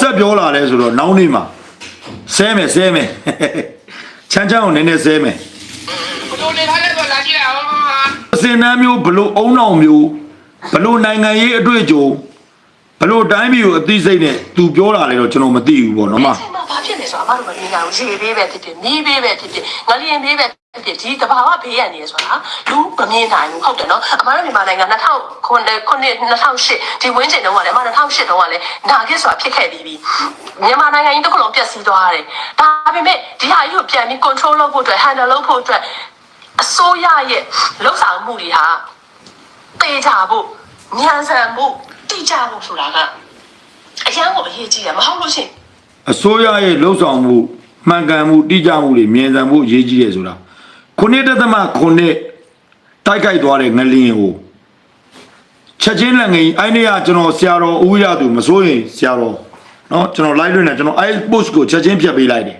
ဆက်ပြောလာလဲဆိုတော့နောက်နေ့မှာဆဲမယ်ဆဲမယ်ချမ်းချမ်းကိုနည်းနည်းဆဲမယ်ဘယ်လိုနေထိုင်လဲဆိုလာကြည့်ရအောင်အစင်နှမ်းမျိုးဘလို့အုံနောက်မျိုးဘလို့နိုင်ငံရေးအတွေ့အကြုံဘလို့တိုင်းပြည်ကိုအသိစိတ်နဲ့သူပြောလာလဲတော့ကျွန်တော်မသိဘူးပေါ့နော်မအဲ့မှာ ဘာဖြစ်လဲဆိုတော့အမတို့မမြင်ကြဘူးရေပေးပဲဖြစ်ဖြစ်မီးပေးပဲဖြစ်ဖြစ်ငလျင်ပေးပဲဖြစ်ဖြစ်ဒီတဘာဝဘေးရနေရဆိုတာလူမမြင်နိုင်ဘူးဟုတ်တယ်နော်အမတို့မြန်မာနိုင်ငံ2009ခုနှစ်2008ဒီဝင်းကျင်တုန်းကလည်းအမ2008တုန်းကလည်းနာဂစ်ဆိုတာဖြစ်ခဲ့ပြီးပြီမြန်မာနိုင်ငံကြီးတစ်ခုလုံးပျက်စီးသွားတယ်ဒါပေမဲ့ဒီဟာကြီးကိုပြန်ပြီး control လုပ်ဖို့အတွက် handle လုပ်ဖို့အတွက်အစိုးရရဲ့လှုပ်ဆောင်မှုတွေဟာတေချာဖို့ညံဆန်ဖို့တိကျဖို့ဆိုတာကအရန်ကိုအရေးကြီးတယ်မဟုတ်လို့ရှိရင် အစိုးရရဲ့လှုပ်ဆောင်မှုမှန်ကန်မှုတိကျမှုတွေမြင်ဆန်မှုအရေးကြီးတယ်ဆိုတာခုနှစ်တသမခုနှစ်တိုက်ခိုက်သွားတဲ့ငလျင်ကိုချက်ချင်းလက်ငယ်အဲ့ဒီကကျွန်တော်ဆရာတော်ဦးရသူမစိုးရင်ဆရာတော်เนาะကျွန်တော် live လွှင့်နေကျွန်တော်အဲ့ post ကိုချက်ချင်းဖြတ်ပေးလိုက်တယ်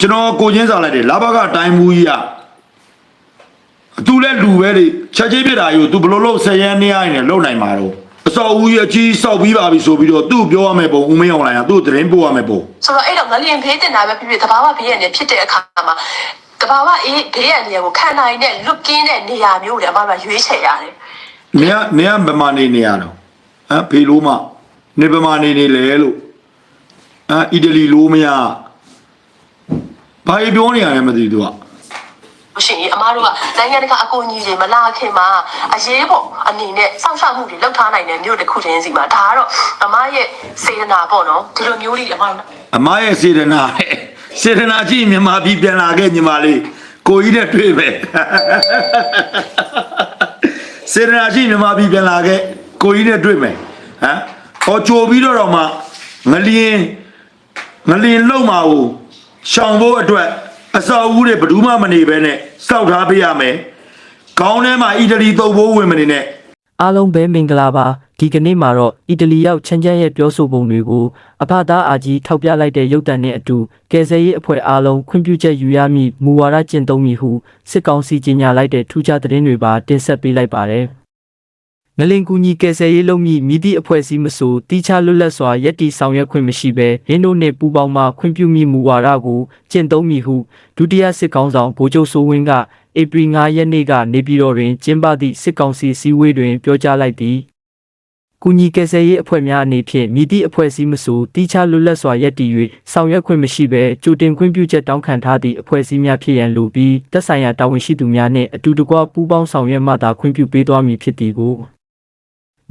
ကျွန်တော်ကိုချင်းစာလိုက်တယ်လာဘကတိုင်းမူကြီးကသူလဲလူပဲလေချက်ချင်းပြတာယူသူဘလို့လို့ဆယ်ရန်နေရရင်လည်းလုံနိုင်မှာတော့ အစောဦးကြီးအကြီးစောက်ပြီးပါပြီဆိုပြီးတော့သူ့ပြောရမယ်ပုံဦးမင်းအောင်လိုင်ကသူ့သတင်းပို့ရမယ်ပုံဆိုတော့အဲ့တော့ငလျင်ဖေးတင်တာပဲဖြစ်ဖြစ်တဘာဝဘေးရနေဖြစ်တဲ့အခါမှာတဘာဝအေးဘေးရနေကိုခံနိုင်တဲ့လွတ်ကင်းတဲ့နေရာမျိုးတွေအမှန်မှရွေးချယ်ရတယ်နေရနေရဗမာနေနေရတော့ဟမ်ဖေလို့မနေဗမာနေနေလေလို့ဟမ်အီတလီလို့မရဘာကြီးပြောနေရလဲမသိသူက လို့ရှိရင်အမားတို့ကနိုင်ငံတကာအကူအညီတွေမလာခင်မှာအရေးပေါ်အနေနဲ့စောင့်ရှောက်မှုတွေလုပ်ထားနိုင်တဲ့မြို့တစ်ခုချင်းစီမှာဒါကတော့အမားရဲ့စေတနာပေါ့နော်ဒီလိုမျိုးလေးအမားတို့အမရဲ့စေတနာနဲ့စေတနာကြည့်မြန်မာပြည်ပြန်လာခဲ့ညီမလေးကိုကြီးနဲ့တွေ့ပဲစေတနာကြည့်မြန်မာပြည်ပြန်လာခဲ့ကိုကြီးနဲ့တွေ့မယ်ဟမ်ဟောကြိုပြီးတော့တော့မှငလျင်ငလျင်လုံမှာကိုရှောင်ဖို့အတွက် အစောအဦးတွေဘယ်သူမှမနေဘဲနဲ့စောက်ထားပေးရမယ်ခေါင်းထဲမှာအီတလီတုပ်ဖို့ဝင်မနေနဲ့အားလုံးပဲမင်္ဂလာပါဒီကနေ့မှာတော့အီတလီရောက်ချမ်းချမ်းရဲ့ပြောဆိုပုံတွေကိုအဖသားအာကြီးထောက်ပြလိုက်တဲ့ရုပ်တံနဲ့အတူကယ်ဆယ်ရေးအဖွဲ့အားလုံးခွင့်ပြုချက်ယူရမည်မူဝါဒကျင့်သုံးမည်ဟုစစ်ကောင်စီကြေညာလိုက်တဲ့ထူးခြားသတင်းတွေပါတင်ဆက်ပေးလိုက်ပါတယ် ငလင်ကူညီကယ်ဆယ်ရေးလုပ်မည်မိသည့်အဖွဲ့အစည်းမဆိုတိကျလွတ်လပ်စွာယက်တီဆောင်ရွက်ခွင့်မရှိဘဲရင်းတို့နှင့်ပူးပေါင်းမှခွင့်ပြုမည်မူဝါဒကိုကျင့်သုံးမည်ဟုဒုတိယစစ်ကောင်ဆောင်ဗိုလ်ချုပ်စိုးဝင်းကဧပြီ9ရက်နေ့ကနေပြည်တော်တွင်ကျင်းပသည့်စစ်ကောင်စီစည်းဝေးတွင်ပြောကြားလိုက်သည်ကူညီကယ်ဆယ်ရေးအဖွဲ့များအနေဖြင့်မြည်သည့်အဖွဲ့အစည်းမဆိုတိကျလွတ်လပ်စွာယက်တည်၍ဆောင်ရွက်ခွင့်မရှိဘဲကြိုတင်ခွင့်ပြုချက်တောင်းခံထားသည့်အဖွဲ့အစည်းများဖြစ်ရန်လိုပြီးသက်ဆိုင်ရာတာဝန်ရှိသူများနှင့်အတူတကွပူးပေါင်းဆောင်ရွက်မှသာခွင့်ပြုပေးသွားမည်ဖြစ်သည်ကို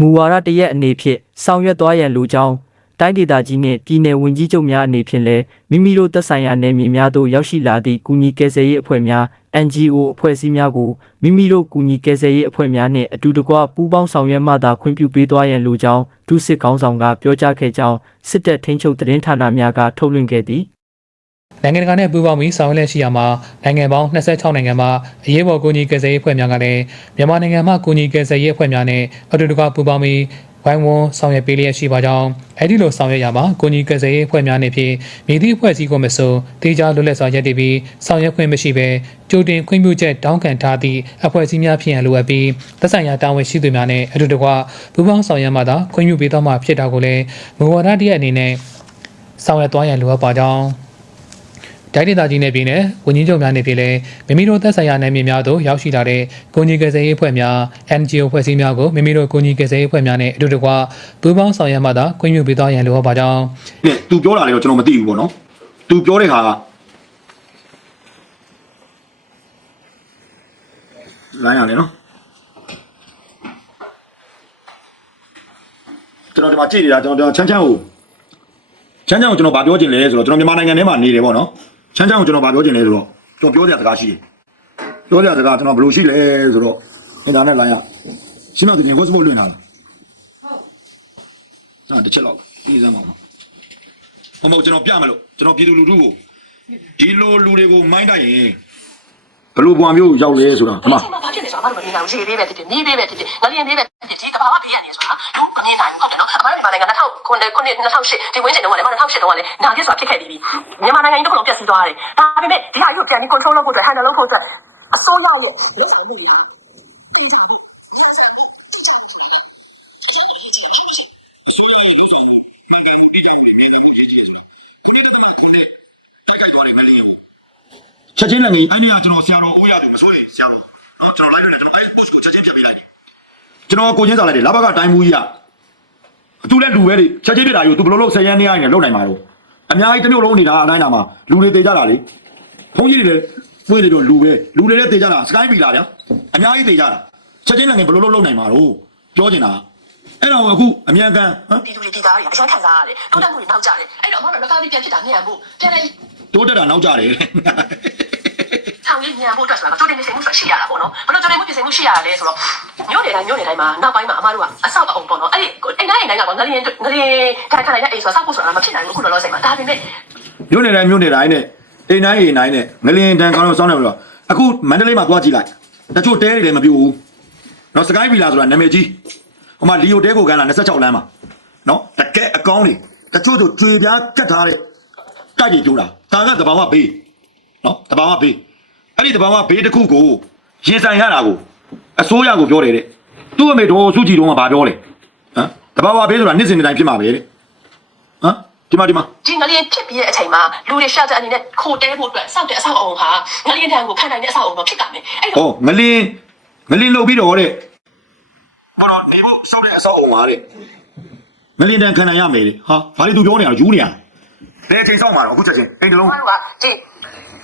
မူဝါဒတရက်အနေဖြင့်ဆောင်ရွက်သွားရန်လိုကြောင်းတိုင်းဒေသကြီးနှင့်ပြည်내ဝန်ကြီးချုပ်များအနေဖြင့်လည်းမိမိတို့သက်ဆိုင်ရာနယ်မြေများသို့ရောက်ရှိလာသည့်ကူညီကယ်ဆယ်ရေးအဖွဲ့များ NGO အဖွဲ့အစည်းများကိုမိမိတို့ကူညီကယ်ဆယ်ရေးအဖွဲ့များနှင့်အတူတကွပူးပေါင်းဆောင်ရွက်မှသာခွင့်ပြုပေးသွားရန်လိုကြောင်းဒုစစ်ကောင်းဆောင်ကပြောကြားခဲ့ကြောင်းစစ်တပ်ထိန်းချုပ်သတင်းဌာနများကထုတ်လွှင့်ခဲ့သည် နိုင်ငံတကာနဲ့ပူးပေါင်းပြီးဆောင်ရွက်လက်ရှိရမှာနိုင်ငံပေါင်း26နိုင်ငံမှာအရေးပေါ်ကူညီကယ်ဆယ်ရေးအဖွဲ့များကလည်းမြန်မာနိုင်ငံမှာကူညီကယ်ဆယ်ရေးအဖွဲ့များနဲ့အတူတကွပူးပေါင်းပြီးဝိုင်းဝန်းဆောင်ရွက်ပေးလျက်ရှိပါကြောင်းအဲဒီလိုဆောင်ရွက်ရမှာကူညီကယ်ဆယ်ရေးအဖွဲ့များနဲ့ဖြင့်မြည်သည့်အဖွဲ့အစည်းကိုမဆိုတေချာလွတ်လပ်စွာရပ်တည်ပြီးဆောင်ရွက်ခွင့်မရှိဘဲကြိုတင်ခွင့်ပြုချက်တောင်းခံထားသည့်အဖွဲ့အစည်းများဖြစ်ရန်လိုအပ်ပြီးသက်ဆိုင်ရာတာဝန်ရှိသူများနဲ့အတူတကွပူးပေါင်းဆောင်ရွက်မှသာခွင့်ပြုပေးသွားမှာဖြစ်တာကိုလည်းမူဝါဒတရက်အနေနဲ့ဆောင်ရွက်သွားရန်လိုအပ်ပါကြောင်း ဒိုင်းဒေသကြီးနယ်ပြည်နယ်ဝန်ကြီးချုပ်များနေပြည်လဲမိမိတို့သက်ဆိုင်ရာနယ်မြေများသို့ရောက်ရှိလာတဲ့ကိုကြီးကယ်ဆယ်ရေးအဖွဲ့များ NGO ဖွဲ့စည်းများကိုမိမိတို့ကိုကြီးကယ်ဆယ်ရေးအဖွဲ့များနဲ့အတူတကွပူးပေါင်းဆောင်ရွက်မှသာခွင့်ပြုပေးသွားရန်လိုအပ်ပါကြောင်းနဲ့သူပြောတာလေတော့ကျွန်တော်မသိဘူးပေါ့နော်သူပြောတဲ့ဟာကလိုင်းရလေနော်ကျွန်တော်ဒီမှာကြည့်နေတာကျွန်တော်ချမ်းချမ်းကိုချမ်းချမ်းကိုကျွန်တော်ဗာပြောချင်လဲဆိုတော့ကျွန်တော်မြန်မာနိုင်ငံထဲမှာနေတယ်ပေါ့နော် ချမ်းချမ်းကိုကျွန်တော်ဗာပြောချင်လဲဆိုတော့ကျွန်တော်ပြောစရာစကားရှိတယ်ပြောစရာစကားကျွန်တော်ဘယ်လိုရှိလဲဆိုတော့အင်တာနက်လိုင်းရရှင်းမတင် Facebook လွှင့်လာတာဟုတ်အဲ့တစ်ချက်လောက်ပြီးစမ်းပါဦးမဟုတ်မဟုတ်ကျွန်တော်ပြမလို့ကျွန်တော်ပြည်သူလူထုကိုဒီလိုလူတွေကိုမိုင်းတိုက်ရင်ဘယ်လိုဘွာမျိုးရောက်လဲဆိုတာဒီမှာအဲ့မှာဘာဖြစ်လဲဆိုတော့အမတို့မမြင်နိုင်ဘူးရေပေးပဲဖြစ်ဖြစ်မီးပေးပဲဖြစ်ဖြစ်ငလျင်ပေးပဲဖြစ်ဖြစ်ဒီတဘာဝဘေးရနေဆို 2000ခုနှစ်ခုနှစ်2008ဒီဝင်းကျင်တုန်းကလည်း2008တုန်းကလည်းနာပြစ်စွာဖြစ်ခဲ့ပြီးပြီမြန်မာနိုင်ငံကြီးတစ်ခုလုံးပျက်စီးသွားရတယ်ဒါပေမဲ့ဒီဟာကြီးကိုပြန်ပြီး control လုပ်ဖို့အတွက် handle လုပ်ဖို့အတွက်အစိုးရရဲ့လက်ဆောင်မှုတွေဟာပြန်ကြဖို့ချက်ချင်းလည်းငင်းအဲ့နေကကျွန်တော်ဆရာတော်အိုးရတယ်မစိုးရင်ဆရာတော်ကျွန်တော်လိုက်ရတယ်ကျွန်တော်အဲ့ပုစကိုချက်ချင်းဖြတ်ပေးလိုက်ကျွန်တော်ကိုချင်းစာလိုက်တယ်လာဘကတိုင်းမူကြီးက သူလည်းလူပဲလေချက်ချင်းပြတာယူသူဘယ်လိုလုပ်ဆယ်ရန်နေရရင်လုံနိုင်မှာတော့အများကြီးတစ်မျိုးလုံးနေတာအတိုင်းတာမှာလူတွေတေကြတာလေဘုန်းကြီးတွေလည်းပွင့်နေတော့လူပဲလူတွေလည်းတေကြတာစကိုင်းပြီလားဗျာအများကြီးတေကြတာချက်ချင်းလည်းငယ်ဘယ်လိုလုပ်လုံနိုင်မှာတော့ပြောချင်တာအဲ့တော့အခုအမြန်ကန်ဟမ်ပြည်သူတွေဒီသားတွေအရှင်းခံစားရတယ်တိုးတက်မှုတွေနောက်ကျတယ်အဲ့တော့အမတို့လက်ကားပြီးပြန်ဖြစ်တာညံဖို့ပြန်လိုက်တိုးတက်တာနောက်ကြတယ် ထောင်ရညံဖို့အတွက်ဆိုတာတိုးတက်နေစိတ်မှုဆိုတာရှိရတာပေါ့နော်ဘယ်လိုတိုးတက်မှုပြင်ဆင်မှုရှိရတာလဲဆိုတော့ညို့နေတိုင်းညို့နေတိုင်းမှာနောက်ပိုင်းမှာအမတို့ကအဆောက်အအုံပေါ့နော်အဲ့ဒီအိမ်တိုင်းအိမ်တိုင်းကပေါ့ငလျင်ငလျင်ခံခံနိုင်တဲ့အိမ်ဆိုတာဆောက်ဖို့ဆိုတာမဖြစ်နိုင်ဘူးခုလောလောဆယ်မှာဒါပေမဲ့မြို့နယ်တိုင်းမြို့နယ်တိုင်းနဲ့အိမ်တိုင်းအိမ်တိုင်းနဲ့ငလျင်တန်ကောင်းတော့စောင်းနေပြီတော့အခုမန္တလေးမှာသွားကြည့်လိုက်တချို့တဲတွေလည်းမပြိုဘူးနော်စကိုင်းဗီလာဆိုတာနာမည်ကြီးဟိုမှာလီယိုတဲကိုကန်လာ26လမ်းမှာနော်တကက်အကောင်းတွေတချို့ဆိုကျွေပြားကတ်ထားတဲ့တိုက်ကြီးကျိုးတာဒါကတဘာဝဘေးနော်တဘာဝဘေး အဲ့ဒီတဘာဝဘေးတစ်ခုကိုရင်ဆိုင်ရတာကိုအစိုးရကိုပြောတယ်တဲ့သူ့အမေတော်စုကြည်တော်ကဘာပြောလဲဟမ်တဘာဝဘေးဆိုတာနှစ်စဉ်တစ်တိုင်းဖြစ်မှာပဲတဲ့ဟမ်ဒီမှာဒီမှာဒီငလျင်ဖြစ်ပြီးတဲ့အချိန်မှာလူတွေရှာကြအနေနဲ့ခိုတဲဖို့အတွက်စောက်တဲ့အဆောက်အအုံဟာငလျင်တန်ကိုခံနိုင်တဲ့အဆောက်အအုံတော့ဖြစ်တာမယ်အဲ့။ဟောငလင်းငလင်းလုတ်ပြီးတော့တဲ့။ဘောတော့နေဖို့စောက်တဲ့အဆောက်အုံပါတဲ့။ငလင်းတန်ခံနိုင်ရမယ်တဲ့။ဟာဘာလို့သူပြောနေရလဲယူနေရလဲ။ဘယ်အချိန်စောက်မှာတော့အခုချက်ချင်းအိမ်တလုံးကျွန်တော်ကဒီ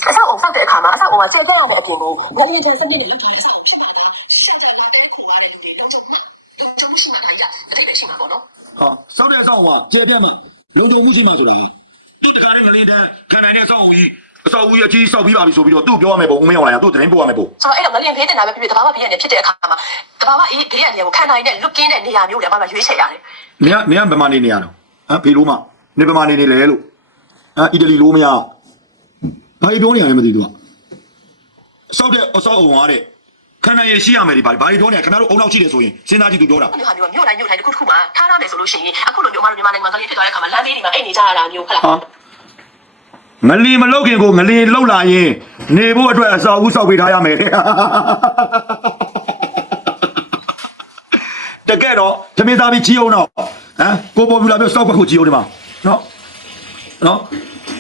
အဆောက်အုံစောက်တဲ့အခါမှာအဆောက်အုံကကျေကျရမယ့်အပြင်ကိုငလျင်တန်စနစ်နဲ့လောက်ထားတဲ့အဆောက်အုံဖြစ်ပါတော့ရှာကြလာတဲ့ခိုရတဲ့လူတွေတော့ကျမှလုံခြုံမှုရှိမှန်းကြအဲ့ဒါရှိမှာပေါ့နော်။ဟောစောက်တဲ့အဆောက်အုံကကျေပြတ်မှာလုံခြုံမှုရှိမှာဆိုတာသူ့တကားနဲ့ငလင်းတန်ခံနိုင်တဲ့အဆောက်အုံကြီးအဆောက်အဦးကြီးအကြီးစောက်ပြီးပါပြီဆိုပြီးတော့သူ့ပြောရမယ်ပုံဦးမင်းအောင်လာသူ့သတင်းပို့ရမယ်ပုံဆိုတော့အဲ့တော့ငလျင်ဖေးတင်တာပဲဖြစ်ဖြစ်တဘာဝဘေးရနေဖြစ်တဲ့အခါမှာတဘာဝအေးဘေးရနေကိုခံနိုင်တဲ့လွတ်ကင်းတဲ့နေရာမျိုးတွေအမှမရွေးချယ်ရတယ်။မင်းကမင်းကဘယ်မှာနေနေရတော့။ဟမ်ဖေလို့မနေဘယ်မှာနေနေလဲလို့။ဟမ်အီတလီလို့မရ။ ဘာပြောနေရလဲမသိဘူးက။စောက်တဲ့အဆောက်အုံကတဲ့ခံနိုင်ရရှိရမယ်ဒီဘာဘာပြောနေရခဏတို့အုံနောက်ရှိတယ်ဆိုရင်စဉ်းစားကြည့်သူပြောတာဒီဟာမျိုးမြို့တိုင်းမြို့တိုင်းတစ်ခုတစ်ခုမှာထားရမယ်ဆိုလို့ရှိရင်အခုလိုမျိုးအမတို့မြန်မာနိုင်ငံမှာငလျင်ဖြစ်သွားတဲ့အခါမှာလမ်းလေးတွေမှာအိတ်နေကြရတာမျိုးဟုတ်လားဟာငလီမလုတ်ခင်ကိုငလီလုတ်လာရင်နေဖို့အတွက်အစာဦးစောက်ပေးထားရမယ်တကယ်တော့သမင်းသားပြီးချီအောင်တော့ဟမ်ကိုပေါ်ပြူလာမျိုးစောက်ဘက်ကိုချီအောင်ဒီမှာနော် နော်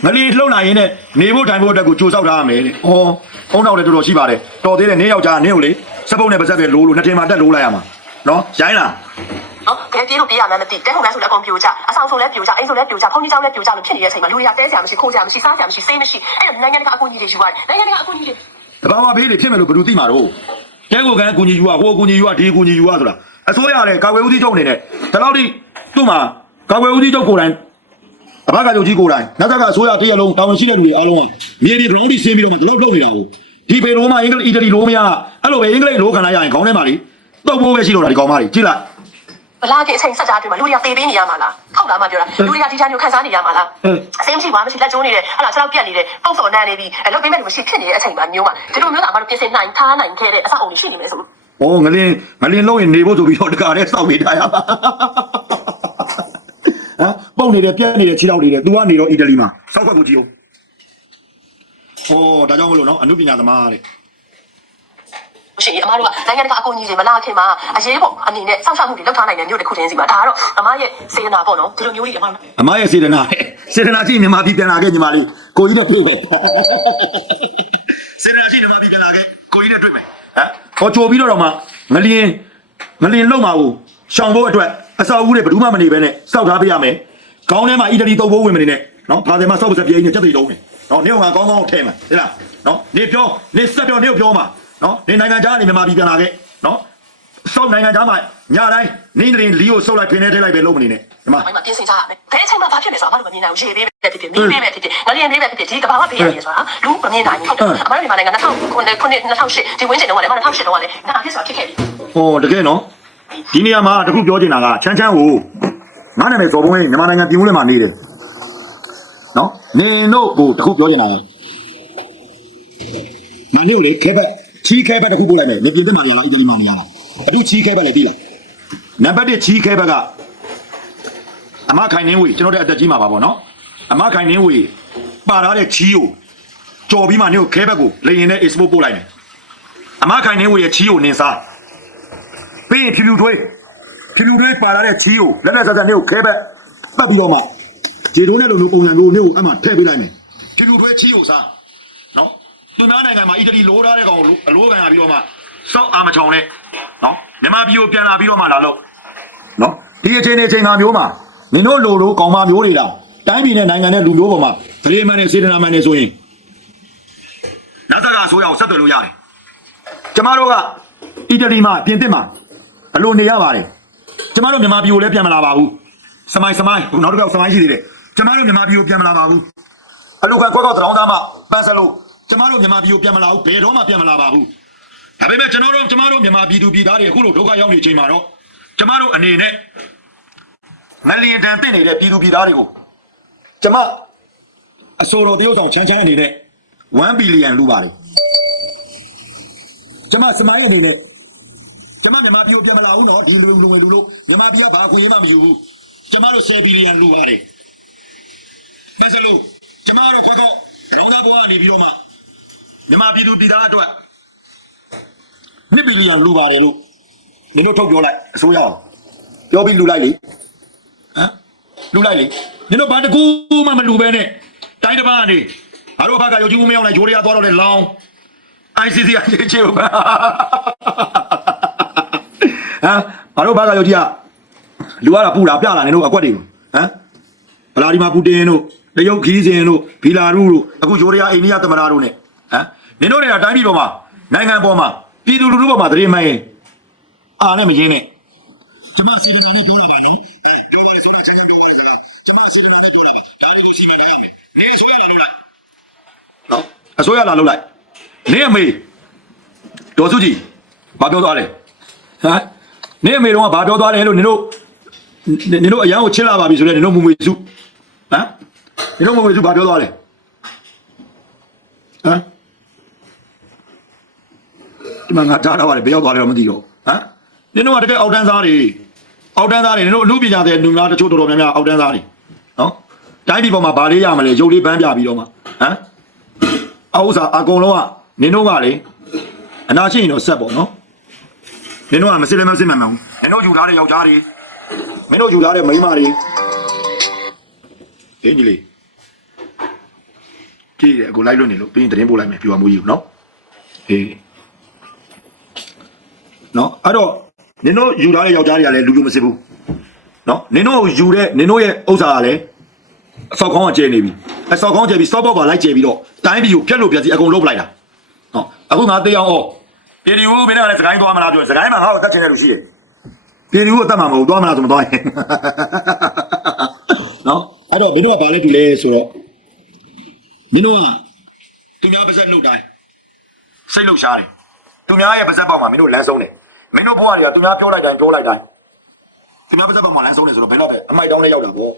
ငလီလှုပ်လာရင်လည်းနေဖို့ထိုင်ဖို့အတွက်ကိုကြိုးစောက်ထားရမယ်တဲ့။အော်အုံနောက်လည်းတော်တော်ရှိပါတယ်။တော်သေးတယ်နေယောက်ျားနင်းကိုလေစပုတ်နဲ့ပါဇက်ပဲလိုးလို့နှစ်ထင်မှတက်လိုးလိုက်ရမှာ။နော်ရိုင်းလားနော်တကယ်ပြေးလို့ပြေးရမှန်းမသိတဲဟိုလဲဆိုလည်းအကုန်ပြိုကြအဆောင်ဆိုလည်းပြိုကြအိမ်ဆိုလည်းပြိုကြဖုန်ကြီးကြောင်လည်းပြိုကြလို့ဖြစ်နေတဲ့အချိန်မှာလူတွေကတဲကြမရှိခိုးကြမရှိစားကြမရှိစေးမရှိအဲ့ဒါနိုင်ငံတကာအကူအညီတွေယူရတယ်နိုင်ငံတကာအကူအညီတွေတဘာဝဘေးတွေဖြစ်မယ်လို့ဘယ်သူသိမှာတော့တဲကိုကန်အကူအညီယူရဟိုအကူအညီယူရဒီအကူအညီယူရဆိုတာအစိုးရလည်းကာကွယ်ဦးစီးချုပ်အနေနဲ့ဒီလောက်ထိသူ့မှာကာကွယ်ဦးစီးချုပ်ကိုယ်တိုင် အဘကချုပ်ကြီးကိုယ်တိုင်နောက်တစ်ခါအစိုးရတရက်လုံးတာဝန်ရှိတဲ့လူတွေအားလုံးကမြေဒီ ground တွေဆင်းပြီးတော့မှဒီလောက်လုပ်နေတာကိုဒီပေလိုမှအင်္ဂလိပ်အီတလီလိုမရအဲ့လိုပဲအင်္ဂလိပ်လိုခံလိုက်ရရင်ခေါင်းထဲမှာလေတုတ်ဖို့ပဲရှိတော့တာဒီကောင်မကြီးကြည့်လိုက်ဘလာကအချိန်ဆက်ကြအတွင်းမှာလူတွေကသေပေးနေရမှာလားဟုတ်လားမပြောတာလူတွေကဒီချာမျိုးခံစားနေရမှာလားအစင်းမရှိဘာမရှိလက်ကျိုးနေတယ်ဟလာခြေထောက်ပြက်နေတယ်ပုံစော်နန်းနေပြီအလုပ်ပေးမဲ့လူမရှိဖြစ်နေတဲ့အချိန်မှာမျိုးမှာဒီလိုမျိုးသာအမတို့ပြင်ဆင်နိုင်ထားနိုင်ခဲ့တဲ့အဆောက်အအုံတွေရှိနေမယ်ဆို။ဩငလင်းငလင်းလုံးရင်နေဖို့ဆိုပြီးတော့တကားနဲ့စောက်နေထားရပါ။ ဟမ်ပုံနေတယ်ပြက်နေတယ်ခြေထောက်နေတယ်။ तू ကနေတော့အီတလီမှာစောက်ခွက်ကိုကြည့်အောင်။ဩဒါကြောင့်မလို့နော်အနုပညာသမားတဲ့ရှိရင်အမတို့ကနိုင်ငံတကာအကူအညီတွေမလာခင်မှာအရေးပေါ်အနေနဲ့စောင့်ရှောက်မှုတွေလုပ်ထားနိုင်တဲ့မျိုးတစ်ခုချင်းစီမှာဒါကတော့အမရဲ့စေတနာပေါ့နော်ဒီလိုမျိုးတွေအမတို့။အမရဲ့စေတနာတဲ့စေတနာကြည့်မြန်မာပြည်ပြန်လာခဲ့ညီမလေးကိုကြီးနဲ့တွေ့မယ်။စေတနာကြည့်မြန်မာပြည်ပြန်လာခဲ့ကိုကြီးနဲ့တွေ့မယ်။ဟမ်ဟောကြိုပြီးတော့တော့မှငလင်းငလင်းလုံမှာကိုရှောင်ဖို့အတွက်အစာအုပ်တွေဘယ်သူမှမနေပဲနဲ့စောက်ထားပေးရမယ်။ ခေါင်းထဲမှာအီတလီတုပ်ဖို့ဝင်မနေနဲ့နော်။ဖာတယ်မှာစောက်ပစပြေးနေချက်တွေလုံးနေ။နော်နေကကောင်းကောင်းထဲမှာဟဲ့လား။နော်နေပြောနေစက်ပြောနေပြောမှာနော်နေနိုင်ငံခြားနေမြန်မာပြည်ပြန်လာခဲ့နော်စောက်နိုင်ငံခြားမှာညတိုင်းနင်းနေလီကိုစောက်လိုက်ဖင်နေထဲလိုက်ပဲလုံးမနေနဲ့ဒီမှာဘိုင်းမှာပြင်ဆင်ကြရမယ်ဘယ်အချိန်မှဘာဖြစ်လဲဆိုတော့အမတို့မမြင်နိုင်ဘူးရေပေးပဲဖြစ်ဖြစ်မီးပေးပဲဖြစ်ဖြစ်ငလျင်ပေးပဲဖြစ်ဖြစ်ဒီကဘာမှပေးရတယ်ဆိုတာလူမမြင်နိုင်ဘူးဟုတ်တယ်အမတို့မြန်မာနိုင်ငံ2009ခုနှစ်2008ဒီဝင်းကျင်တုန်းကလည်း2008တုန်းကလည်းဒါဖြစ်ဆိုတာဖြစ်ခဲ့ပြီဟောတကယ်နော်ဒီနေရာမှာတခုပြောချင်တာကချမ်းချမ်းကို ငါနာမည်ဇော်ဘုံရဲ့မြန်မာနိုင်ငံပြည်ဦးလယ်မှာနေတယ်နော်နင်တို့ကိုတခုပြောချင်တာကမနေ့ကလေခဲဘက်ချီးခဲဘက်တခုပို့လိုက်မယ်လေပြည်သက်မှာရလားအီတလီမှာမရလားအခုချီးခဲဘက်လေပြီလားနံပါတ်1ချီးခဲဘက်ကအမခိုင်နှင်းဝေကျွန်တော်တို့အတက်ကြီးမှာပါပေါ့နော်အမခိုင်နှင်းဝေပါထားတဲ့ချီးကိုကြော်ပြီးမှနင်ကိုခဲဘက်ကိုလေရင်နဲ့ export ပို့လိုက်မယ်အမခိုင်နှင်းဝေရဲ့ချီးကိုနင်စားပြီးရင်ဖြူဖြူထွေး ဖြူဖြူထွေးပါလာတဲ့ချီးကိုလက်လက်ဆက်ဆက်နေကိုခဲဘက်ပတ်ပြီးတော့မှဂျေတိုးနဲ့လိုလိုပုံစံမျိုးနေကိုအမှထည့်ပေးလိုက်မယ်ဖြူဖြူထွေးချီးကိုစားနော်သူများနိုင်ငံမှာအီတလီလိုးထားတဲ့ကောင်ကိုအလိုးကန်ရပြီးတော့မှစောက်အာမချောင်နဲ့နော်မြန်မာပြည်ကိုပြန်လာပြီးတော့မှလာလို့နော်ဒီအချိန်နဲ့အချိန်မှာမျိုးမှာနင်တို့လိုလိုကောင်မမျိုးတွေလားတိုင်းပြည်နဲ့နိုင်ငံနဲ့လူမျိုးပေါ်မှာဒရေမန်နဲ့စေတနာမန်နဲ့ဆိုရင်နာဇာကအစိုးရကိုဆက်သွယ်လို့ရတယ်ကျမတို့ကအီတလီမှာပြင်သစ်မှာအလိုနေရပါတယ် ကျမတို့မြန်မာပြည်ကိုလည်းပြန်မလာပါဘူးစမိုင်းစမိုင်းဟိုနောက်တစ်ခေါက်စမိုင်းရှိသေးတယ်ကျမတို့မြန်မာပြည်ကိုပြန်မလာပါဘူးအလူခံကွက်ကောက်တောင်းသားမှပန်းစလို့ကျမတို့မြန်မာပြည်ကိုပြန်မလာဘူးဘယ်တော့မှပြန်မလာပါဘူးဒါပေမဲ့ကျွန်တော်တို့ကျမတို့မြန်မာပြည်သူပြည်သားတွေအခုလိုဒုက္ခရောက်နေချိန်မှာတော့ကျမတို့အနေနဲ့မလျင်တန်တင့်နေတဲ့ပြည်သူပြည်သားတွေကိုကျမအစိုးရတရုတ်ဆောင်ချမ်းချမ်းအနေနဲ့1ဘီလီယံလူပါတယ်ကျမစမိုင်းအနေနဲ့ ကျမမြန်မာပြည်ကိုပြန်မလာဘူးနော်ဒီလူလူလူလူမြန်မာပြည်ကဘာခွင့်မှမယူဘူးကျမတို့10ဘီလီယံလူပါတယ်မဆလို့ကျမတို့ခွက်ကောက်ရောင်းသားဘွားကနေပြီးတော့မှမြန်မာပြည်သူပြည်သားအတွက်နှစ်ဘီလီယံလူပါတယ်လို့နင်တို့ထုတ်ပြောလိုက်အစိုးရအောင်ပြောပြီးလူလိုက်လေဟမ်လူလိုက်လေနင်တို့ဘာတကူမှမလူပဲနဲ့တိုင်းတစ်ပါးကနေငါတို့ဘက်ကရုပ်ကြီးဦးမရောက်လိုက်ဂျိုးရီယာသွားတော့လေလောင်း ICC အရေးချေပါ ဟမ်ငါတို့ဘက်ကရုပ်ကြီးကလူရတာပူတာပြလာနေတို့အကွက်တွေကိုဟမ်ဗလာဒီမာပူတင်တို့တရုတ်ခီးစင်တို့ဘီလာရုတို့အခုဂျိုးရီးယားအိန္ဒိယသမ္မတတို့ ਨੇ ဟမ်နင်တို့တွေကတိုင်းပြည်ပေါ်မှာနိုင်ငံပေါ်မှာပြည်သူလူထုပေါ်မှာတရေမှန်ရင်အာနဲ့မရင်းနဲ့ကျွန်မစီဒနာနဲ့ပြောတာပါနော်ပြောပါလေဆုံးမချိုက်ပြောပါလေခင်ဗျာကျွန်မစီဒနာနဲ့ပြောတာပါဒါလေးကိုစီမံရမယ်နေဆိုရလာလို့လိုက်နော်အစိုးရလာလို့လိုက်နေအမေဒေါ်စုကြည်ဘာပြောသွားလဲဟမ် နေအမေတော့ဘာပြောသွားလဲလို့နင်တို့နင်တို့အရန်ကိုချစ်လာပါပြီဆိုတော့နင်တို့မူမွေစုဟမ်နင်တို့မူမွေစုဘာပြောသွားလဲဟမ်ဒီမှာငါထားတော့တယ်ဘယ်ရောက်သွားလဲတော့မသိတော့ဟမ်နင်တို့ကတကယ်အောက်တန်းသားတွေအောက်တန်းသားတွေနင်တို့အမှုပညာတဲ့လူများတချို့တော်တော်များများအောက်တန်းသားတွေနော်တိုင်းပြည်ပေါ်မှာဗာလေးရမလဲရုပ်လေးပန်းပြပြီးတော့မှဟမ်အဥစားအကုန်လုံးကနင်တို့ကလေအနာရှိရင်တော့ဆက်ပေါ့နော် နင်တို့ကမစစ်လည်းမစစ်မှန်မှန်ဘူးနင်တို့ယူထားတဲ့ယောက်ျားတွေမင်းတို့ယူလာတဲ့မိန်းမတွေအင်းကြီးလေးကြည့်ရအခုလိုက်လွတ်နေလို့ပြီးရင်သတင်းပို့လိုက်မယ်ပြူပါမိုးကြီးကိုနော်အေးနော်အဲ့တော့နင်တို့ယူလာတဲ့ယောက်ျားတွေကလည်းလူလူမစစ်ဘူးနော်နင်တို့ယူတဲ့နင်တို့ရဲ့ဥစ္စာကလည်းအစောက်ကောင်းကကျဲနေပြီအစောက်ကောင်းကျဲပြီးစောက်ပေါက်ပါလိုက်ကျဲပြီးတော့တိုင်းပြည်ကိုဖျက်လို့ပြက်စီအကုန်လုပ်ပလိုက်တာနော်အခုငါတေးအောင်ဩ ပြည်ဒီဦးမင်းကလည်းစကိုင်းသွားမလားပြောစကိုင်းမှာငါ့ကိုတတ်ချင်တဲ့လူရှိတယ်ပြည်သူကိုအသက်မှာမဟုတ်သွားမလားဆိုမသွားရင်နော်အဲ့တော့မင်းတို့ကဘာလဲတူလဲဆိုတော့မင်းတို့ကသူများပါဇက်နှုတ်တိုင်းစိတ်လှုပ်ရှားတယ်သူများရဲ့ပါဇက်ပေါက်မှာမင်းတို့လမ်းဆုံးတယ်မင်းတို့ဘဝတွေကသူများပြောလိုက်တိုင်းပြောလိုက်တိုင်းသူများပါဇက်ပေါက်မှာလမ်းဆုံးတယ်ဆိုတော့ဘယ်တော့ပဲအမိုက်တောင်းလေးရောက်တာပေါ့